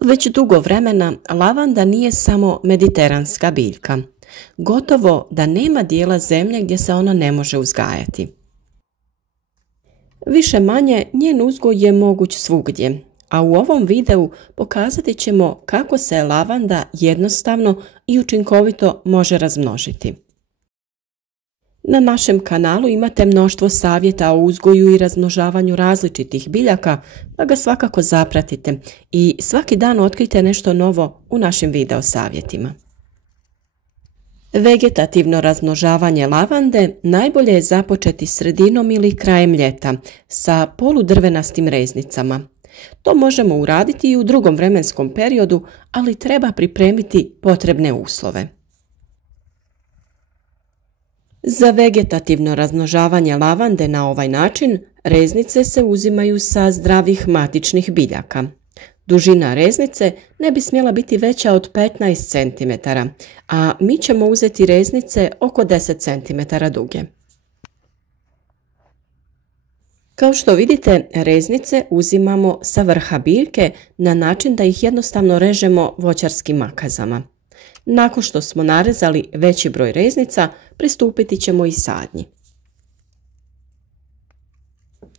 Već dugo vremena lavanda nije samo mediteranska biljka. Gotovo da nema dijela zemlje gdje se ona ne može uzgajati. Više manje njen uzgoj je moguć svugdje, a u ovom videu pokazati ćemo kako se lavanda jednostavno i učinkovito može razmnožiti. Na našem kanalu imate mnoštvo savjeta o uzgoju i razmnožavanju različitih biljaka, pa ga svakako zapratite i svaki dan otkrite nešto novo u našim video savjetima. Vegetativno razmnožavanje lavande najbolje je započeti sredinom ili krajem ljeta sa poludrvenastim reznicama. To možemo uraditi i u drugom vremenskom periodu, ali treba pripremiti potrebne uslove. Za vegetativno razmnožavanje lavande na ovaj način reznice se uzimaju sa zdravih matičnih biljaka. Dužina reznice ne bi smjela biti veća od 15 cm, a mi ćemo uzeti reznice oko 10 cm duge. Kao što vidite, reznice uzimamo sa vrha biljke na način da ih jednostavno režemo voćarskim makazama. Nakon što smo narezali veći broj reznica, pristupiti ćemo i sadnji.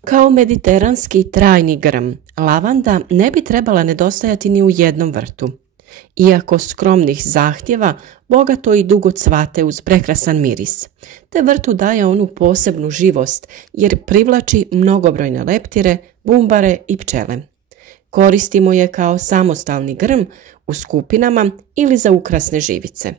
Kao mediteranski trajni grm, lavanda ne bi trebala nedostajati ni u jednom vrtu. Iako skromnih zahtjeva, bogato i dugo cvate uz prekrasan miris, te vrtu daje onu posebnu živost jer privlači mnogobrojne leptire, bumbare i pčele. Koristimo je kao samostalni grm u skupinama ili za ukrasne živice.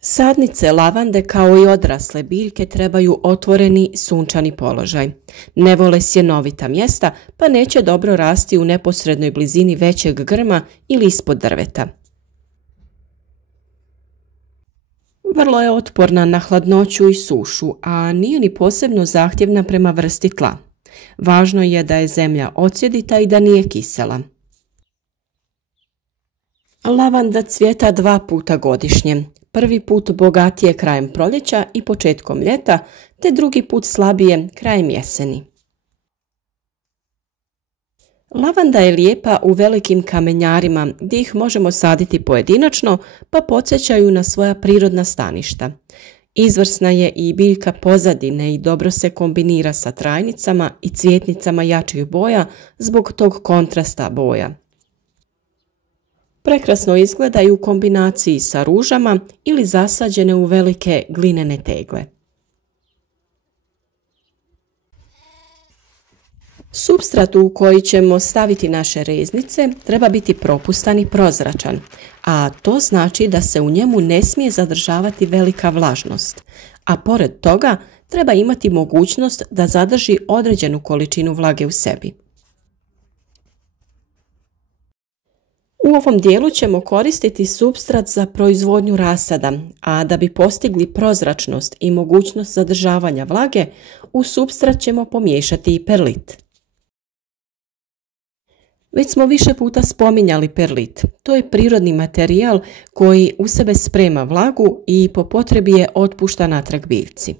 Sadnice lavande kao i odrasle biljke trebaju otvoreni sunčani položaj. Ne vole sjenovita mjesta, pa neće dobro rasti u neposrednoj blizini većeg grma ili ispod drveta. Vrlo je otporna na hladnoću i sušu, a nije ni posebno zahtjevna prema vrsti tla. Važno je da je zemlja odsjedita i da nije kisela. Lavanda cvijeta 2 puta godišnje. Prvi put bogatije krajem proljeća i početkom ljeta, te drugi put slabije krajem jeseni. Lavanda je lijepa u velikim kamenjarima gdje ih možemo saditi pojedinačno, pa podsjećaju na svoja prirodna staništa. Izvrsna je i biljka pozadine i dobro se kombinira sa trajnicama i cvjetnicama jačih boja zbog tog kontrasta boja. Prekrasno izgleda i u kombinaciji sa ružama ili zasađene u velike glinene tegle. Supstrat u koji ćemo staviti naše reznice treba biti propustan i prozračan, a to znači da se u njemu ne smije zadržavati velika vlažnost, a pored toga treba imati mogućnost da zadrži određenu količinu vlage u sebi. U ovom dijelu ćemo koristiti supstrat za proizvodnju rasada, a da bi postigli prozračnost i mogućnost zadržavanja vlage, u supstrat ćemo pomiješati i perlit. Već smo više puta spominjali perlit. To je prirodni materijal koji u sebe sprema vlagu i po potrebi je otpušta natrag biljci.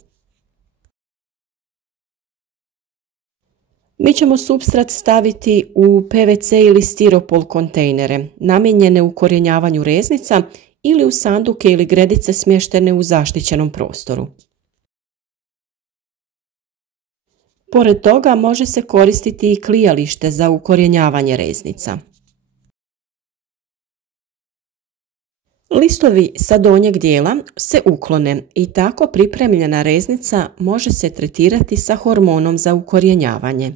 Mi ćemo supstrat staviti u PVC ili stiropol kontejnere, namijenjene ukorijenjavanju reznica ili u sanduke ili gredice smještene u zaštićenom prostoru. Pored toga može se koristiti i klijalište za ukorijenjavanje reznica. Listovi sa donjeg dijela se uklone i tako pripremljena reznica može se tretirati sa hormonom za ukorijenjavanje.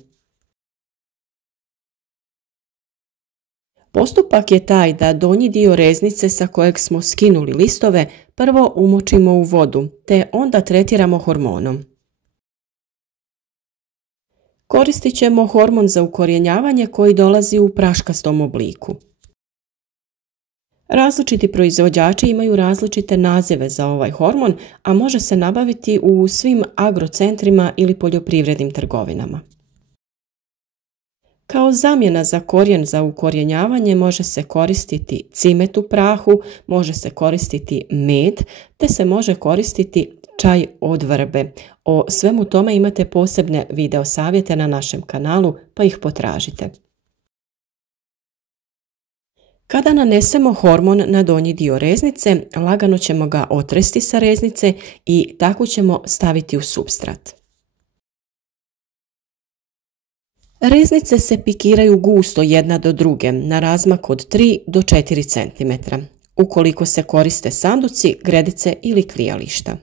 Postupak je taj da donji dio reznice sa kojeg smo skinuli listove prvo umočimo u vodu, te onda tretiramo hormonom. Koristit ćemo hormon za ukorijenjavanje koji dolazi u praškastom obliku. Različiti proizvođači imaju različite nazive za ovaj hormon, a može se nabaviti u svim agrocentrima ili poljoprivrednim trgovinama. Kao zamjena za korijen za ukorijenjavanje može se koristiti cimet u prahu, može se koristiti med, te se može koristiti čaj od vrbe. O svemu tome imate posebne video savjete na našem kanalu, pa ih potražite. Kada nanesemo hormon na donji dio reznice, lagano ćemo ga otresti sa reznice i tako ćemo staviti u supstrat. Reznice se pikiraju gusto jedna do druge na razmak od 3 do 4 cm, ukoliko se koriste sanduci, gredice ili klijališta.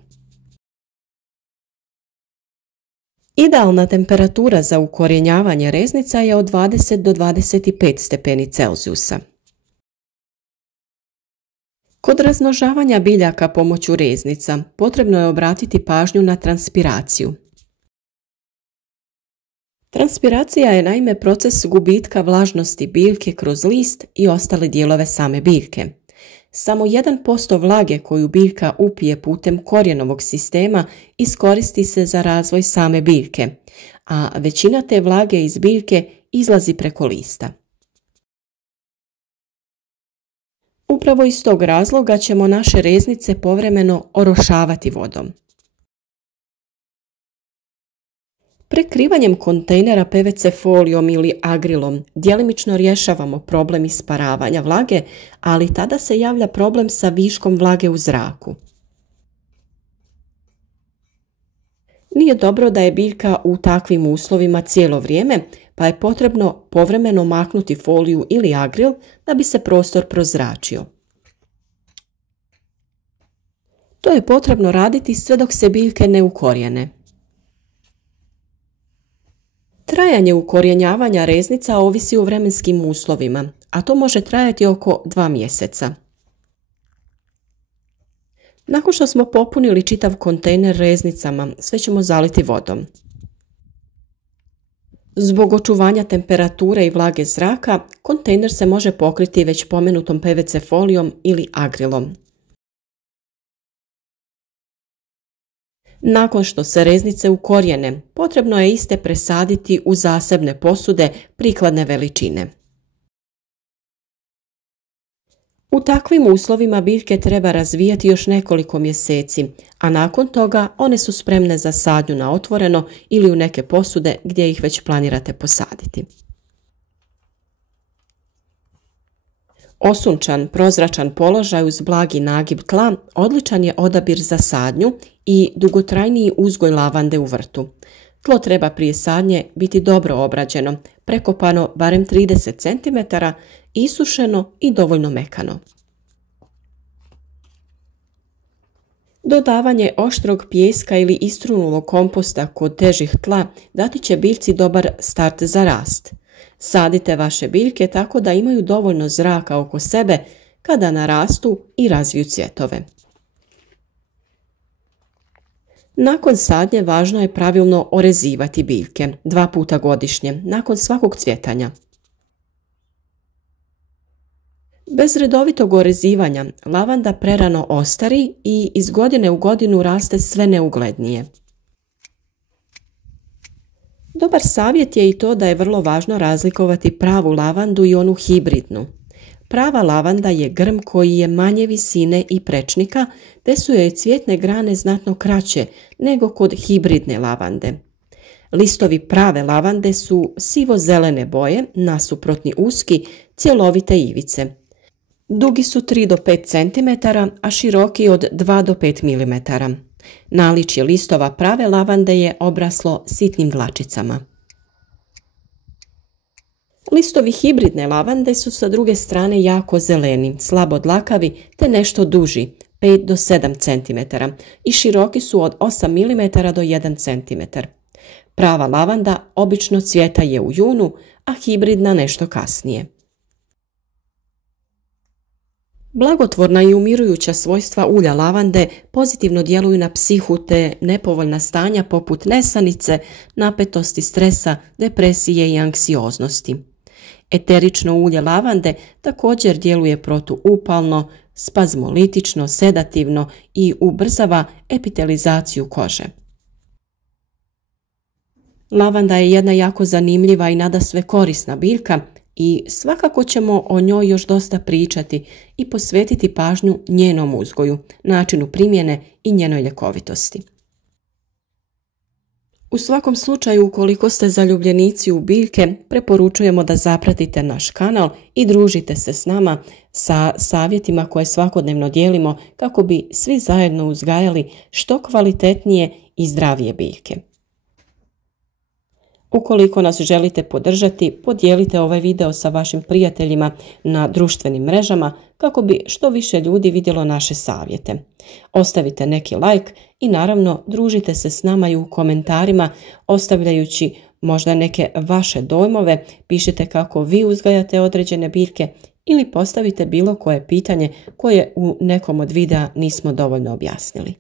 Idealna temperatura za ukorjenjavanje reznica je od 20 do 25 stepeni Celzijusa. Kod razmnožavanja biljaka pomoću reznica potrebno je obratiti pažnju na transpiraciju. Transpiracija je naime proces gubitka vlažnosti biljke kroz list i ostale dijelove same biljke. Samo 1% vlage koju biljka upije putem korijenovog sistema iskoristi se za razvoj same biljke, a većina te vlage iz biljke izlazi preko lista. Upravo iz tog razloga ćemo naše reznice povremeno orošavati vodom. Prekrivanjem kontejnera PVC folijom ili agrilom djelimično rješavamo problem isparavanja vlage, ali tada se javlja problem sa viškom vlage u zraku. Nije dobro da je biljka u takvim uslovima cijelo vrijeme, pa je potrebno povremeno maknuti foliju ili agril da bi se prostor prozračio. To je potrebno raditi sve dok se biljke ne ukorijene. Trajanje ukorjenjavanja reznica ovisi o vremenskim uslovima, a to može trajati oko 2 mjeseca. Nakon što smo popunili čitav kontejner reznicama, sve ćemo zaliti vodom. Zbog očuvanja temperature i vlage zraka, kontejner se može pokriti već pomenutom PVC folijom ili agrilom. Nakon što se reznice ukorijene, potrebno je iste presaditi u zasebne posude prikladne veličine. U takvim uslovima biljke treba razvijati još nekoliko mjeseci, a nakon toga one su spremne za sadnju na otvoreno ili u neke posude gdje ih već planirate posaditi. Osunčan, prozračan položaj uz blagi nagib tla odličan je odabir za sadnju i dugotrajniji uzgoj lavande u vrtu. Tlo treba prije sadnje biti dobro obrađeno, prekopano barem 30 cm, isušeno i dovoljno mekano. Dodavanje oštrog pijeska ili istrunulog komposta kod težih tla dati će biljci dobar start za rast. Sadite vaše biljke tako da imaju dovoljno zraka oko sebe kada narastu i razviju cvjetove. Nakon sadnje važno je pravilno orezivati biljke 2 puta godišnje, nakon svakog cvjetanja. Bez redovitog orezivanja lavanda prerano ostari i iz godine u godinu raste sve neuglednije. Dobar savjet je i to da je vrlo važno razlikovati pravu lavandu i onu hibridnu. Prava lavanda je grm koji je manje visine i prečnika, te su joj cvjetne grane znatno kraće nego kod hibridne lavande. Listovi prave lavande su sivo-zelene boje, nasuprotni uski, cjelovite ivice. Dugi su 3 do 5 cm, a široki od 2 do 5 mm. Naličje listova prave lavande je obraslo sitnim dlačicama. Listovi hibridne lavande su sa druge strane jako zeleni, slabo dlakavi te nešto duži, 5 do 7 cm, i široki su od 8 mm do 1 cm. Prava lavanda obično cvjeta je u junu, a hibridna nešto kasnije. Blagotvorna i umirujuća svojstva ulja lavande pozitivno djeluju na psihu te nepovoljna stanja poput nesanice, napetosti, stresa, depresije i anksioznosti. Eterično ulje lavande također djeluje protuupalno, spazmolitično, sedativno i ubrzava epitelizaciju kože. Lavanda je jedna jako zanimljiva i nadasve korisna biljka i svakako ćemo o njoj još dosta pričati i posvetiti pažnju njenom uzgoju, načinu primjene i njenoj ljekovitosti. U svakom slučaju, ukoliko ste zaljubljenici u biljke, preporučujemo da zapratite naš kanal i družite se s nama sa savjetima koje svakodnevno dijelimo kako bi svi zajedno uzgajali što kvalitetnije i zdravije biljke. Ukoliko nas želite podržati, podijelite ovaj video sa vašim prijateljima na društvenim mrežama kako bi što više ljudi vidjelo naše savjete. Ostavite neki like i naravno družite se s nama i u komentarima ostavljajući možda neke vaše dojmove, pišite kako vi uzgajate određene biljke ili postavite bilo koje pitanje koje u nekom od videa nismo dovoljno objasnili.